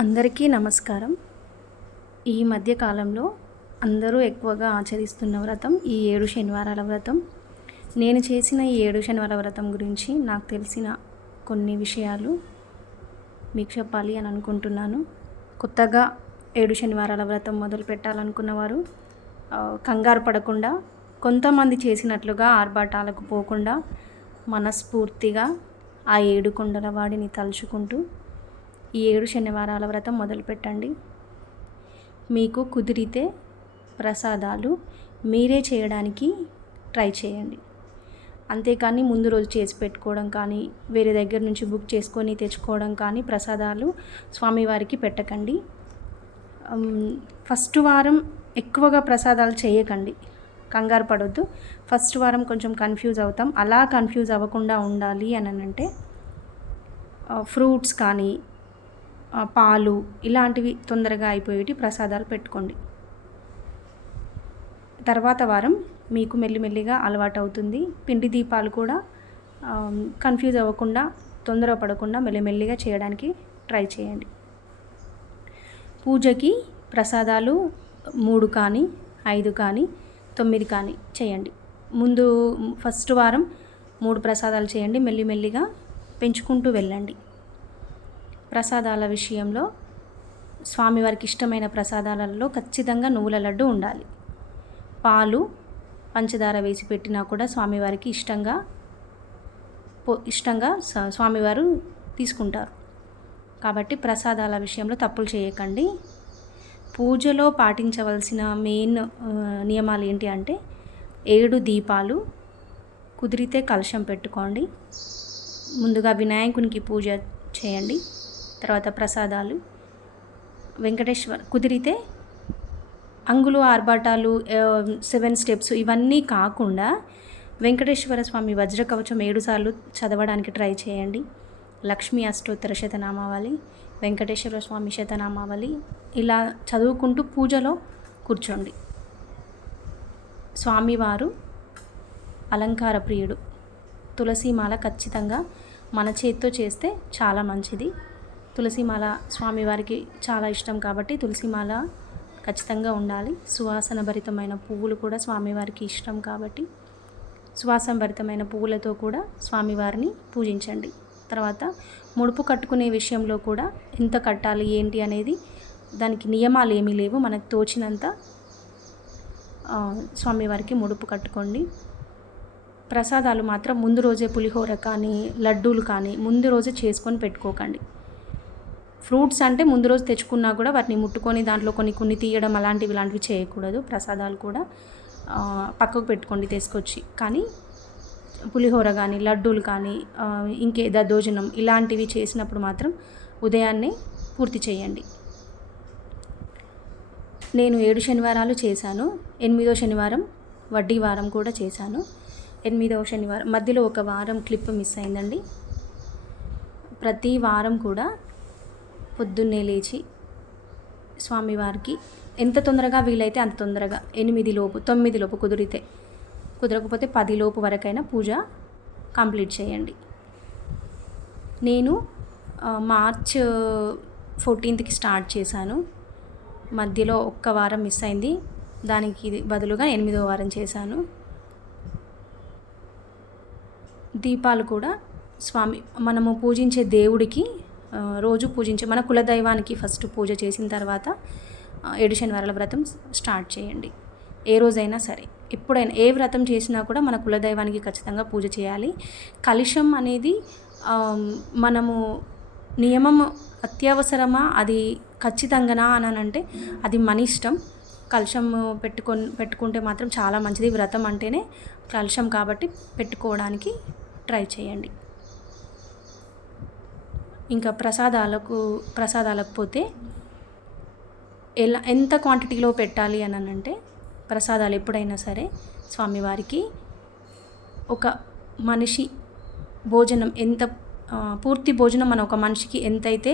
అందరికీ నమస్కారం. ఈ మధ్య కాలంలో అందరూ ఎక్కువగా ఆచరిస్తున్న వ్రతం ఈ 7 శనివారాల వ్రతం. నేను చేసిన ఈ 7 శనివారాల వ్రతం గురించి నాకు తెలిసిన కొన్ని విషయాలు మీకు చెప్పాలి అని అనుకుంటున్నాను. కొత్తగా 7 శనివారాల వ్రతం మొదలు పెట్టాలనుకున్నవారు కంగారు పడకుండా, కొంతమంది చేసినట్లుగా ఆర్భాటాలకు పోకుండా మనస్ఫూర్తిగా ఆ 7 కొండల వాడిని తలుచుకుంటూ ఈ 7 శనివారాల వ్రతం మొదలుపెట్టండి. మీకు కుదిరితే ప్రసాదాలు మీరే చేయడానికి ట్రై చేయండి. అంతేకాని ముందు రోజు చేసి పెట్టుకోవడం కానీ, వేరే దగ్గర నుంచి బుక్ చేసుకొని తెచ్చుకోవడం కానీ ప్రసాదాలు స్వామివారికి పెట్టకండి. ఫస్ట్ వారం ఎక్కువగా ప్రసాదాలు చేయకండి, కంగారు పడొద్దు. ఫస్ట్ వారం కొంచెం కన్ఫ్యూజ్ అవుతాం. అలా కన్ఫ్యూజ్ అవ్వకుండా ఉండాలి అని అంటే ఫ్రూట్స్ కానీ, పాలు ఇలాంటివి తొందరగా అయిపోయేటి ప్రసాదాలు పెట్టుకోండి. తర్వాత వారం మీకు మెల్లిమెల్లిగా అలవాటు అవుతుంది. పిండి దీపాలు కూడా కన్ఫ్యూజ్ అవ్వకుండా, తొందర పడకుండా మెల్లిమెల్లిగా చేయడానికి ట్రై చేయండి. పూజకి ప్రసాదాలు 3 కానీ, 5 కానీ, 9 కానీ చేయండి. ముందు ఫస్ట్ వారం 3 ప్రసాదాలు చేయండి. మెల్లిమెల్లిగా పెంచుకుంటూ వెళ్ళండి. ప్రసాదాల విషయంలో స్వామివారికి ఇష్టమైన ప్రసాదాలలో ఖచ్చితంగా నువ్వుల లడ్డు ఉండాలి. పాలు, పంచదార వేసి పెట్టినా కూడా స్వామివారికి ఇష్టంగా స్వామివారు తీసుకుంటారు. కాబట్టి ప్రసాదాల విషయంలో తప్పులు చేయకండి. పూజలో పాటించవలసిన మెయిన్ నియమాలు ఏంటి అంటే 7 దీపాలు, కుదిరితే కలశం పెట్టుకోండి. ముందుగా వినాయకునికి పూజ చేయండి. తర్వాత ప్రసాదాలు, కుదిరితే అంగులు ఆర్భాటాలు, 7 స్టెప్స్ ఇవన్నీ కాకుండా వెంకటేశ్వర స్వామి వజ్రకవచం 7 సార్లు చదవడానికి ట్రై చేయండి. లక్ష్మీ అష్టోత్తర శతనామావళి, వెంకటేశ్వర స్వామి శతనామావళి ఇలా చదువుకుంటూ పూజలో కూర్చోండి. స్వామివారు అలంకార ప్రియుడు. తులసిమాల ఖచ్చితంగా మన చేత్తో చేస్తే చాలా మంచిది. తులసిమాల స్వామివారికి చాలా ఇష్టం కాబట్టి తులసిమాల ఖచ్చితంగా ఉండాలి. సువాసన భరితమైన పువ్వులు కూడా స్వామివారికి ఇష్టం కాబట్టి సువాసన భరితమైన పువ్వులతో కూడా స్వామివారిని పూజించండి. తర్వాత ముడుపు కట్టుకునే విషయంలో కూడా ఎంత కట్టాలి ఏంటి అనేది దానికి నియమాలు ఏమీ లేవు. మనకు తోచినంత స్వామివారికి ముడుపు కట్టుకోండి. ప్రసాదాలు మాత్రం ముందు రోజే పులిహోర కానీ, లడ్డూలు కానీ ముందు రోజే చేసుకొని పెట్టుకోకండి. ఫ్రూట్స్ అంటే ముందు రోజు తెచ్చుకున్నా కూడా వాటిని ముట్టుకొని దాంట్లో కొన్ని తీయడం ఇలాంటివి చేయకూడదు. ప్రసాదాలు కూడా పక్కకు పెట్టుకోండి తీసుకొచ్చి. కానీ పులిహోర కానీ, లడ్డూలు కానీ, ఇంకే దద్దోజనం ఇలాంటివి చేసినప్పుడు మాత్రం ఉదయాన్నే పూర్తి చేయండి. నేను 7 శనివారాలు చేశాను. 8వ శనివారం వడ్డీ వారం కూడా చేశాను. 8వ శనివారం మధ్యలో ఒక వారం క్లిప్ మిస్ అయిందండి. ప్రతి వారం కూడా పొద్దున్నే లేచి స్వామివారికి ఎంత తొందరగా వీలైతే అంత తొందరగా 8 లోపు 9 లోపు కుదరకపోతే 10 లోపు వరకైనా పూజ కంప్లీట్ చేయండి. నేను మార్చ్ 14కి స్టార్ట్ చేశాను. మధ్యలో ఒక్క వారం మిస్ అయింది. దానికి బదులుగా 8వ వారం చేశాను. దీపాలు కూడా మనము పూజించే దేవుడికి రోజు మన కులదైవానికి ఫస్ట్ పూజ చేసిన తర్వాత 7 శనివారాల వ్రతం స్టార్ట్ చేయండి. ఏ రోజైనా సరే, ఎప్పుడైనా ఏ వ్రతం చేసినా కూడా మన కులదైవానికి ఖచ్చితంగా పూజ చేయాలి. కలశం అనేది మనము నియమం అత్యవసరమా, అది ఖచ్చితంగానా అని అంటే అది మన ఇష్టం. కలశం పెట్టుకుంటే మాత్రం చాలా మంచిది. వ్రతం అంటేనే కలశం కాబట్టి పెట్టుకోవడానికి ట్రై చేయండి. ఇంకా ప్రసాదాలకు పోతే ఎంత క్వాంటిటీలో పెట్టాలి అని అంటే ప్రసాదాలు ఎప్పుడైనా సరే స్వామివారికి ఒక మనిషి భోజనం పూర్తి భోజనం మన ఒక మనిషికి ఎంతైతే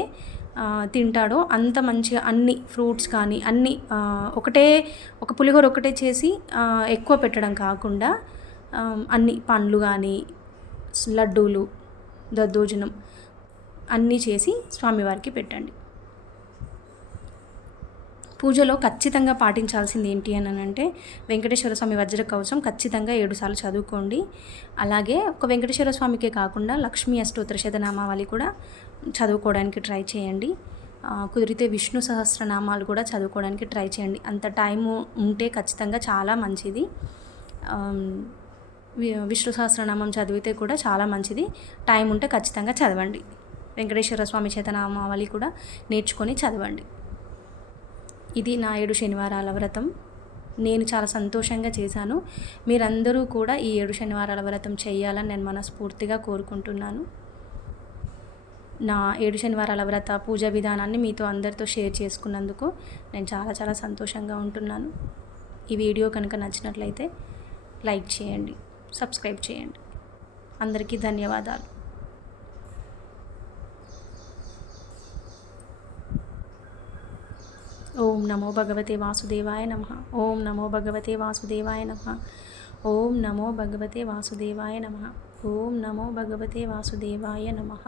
తింటాడో అంత మంచిగా అన్ని ఫ్రూట్స్ కానీ అన్నీ ఒక పులిహోర ఒకటే చేసి ఎక్కువ పెట్టడం కాకుండా అన్ని పండ్లు కానీ, లడ్డూలు, దద్దోజనం అన్నీ చేసి స్వామివారికి పెట్టండి. పూజలో ఖచ్చితంగా పాటించాల్సింది ఏంటి అని అంటే వెంకటేశ్వర స్వామి వజ్ర కవచం ఖచ్చితంగా 7 సార్లు చదువుకోండి. అలాగే ఒక వెంకటేశ్వర స్వామికే కాకుండా లక్ష్మీ అష్టోత్తర శతనామావళి కూడా చదువుకోవడానికి ట్రై చేయండి. కుదిరితే విష్ణు సహస్రనామాలు కూడా చదువుకోవడానికి ట్రై చేయండి. అంత టైము ఉంటే ఖచ్చితంగా చాలా మంచిది. విష్ణు సహస్రనామం చదివితే కూడా చాలా మంచిది. టైం ఉంటే ఖచ్చితంగా చదవండి. వెంకటేశ్వర స్వామి శతనామావళి కూడా నేర్చుకొని చదవండి. ఇది నా 7 శనివారాల వ్రతం. నేను చాలా సంతోషంగా చేశాను. మీరందరూ కూడా ఈ 7 శనివారాల వ్రతం చేయాలని నేను మనస్ఫూర్తిగా కోరుకుంటున్నాను. నా 7 శనివారాల వ్రత పూజా విధానాన్ని మీతో అందరితో షేర్ చేసుకున్నందుకు నేను చాలా చాలా సంతోషంగా ఉంటున్నాను. ఈ వీడియో కనుక నచ్చినట్లయితే లైక్ చేయండి, సబ్స్క్రైబ్ చేయండి. అందరికీ ధన్యవాదాలు. ఓం నమో భగవతే వాసుదేవాయ నమః. ఓం నమో భగవతే వాసుదేవాయ నమః. ఓం నమో భగవతే వాసుదేవాయ నమః. ఓం నమో భగవతే వాసుదేవాయ నమః.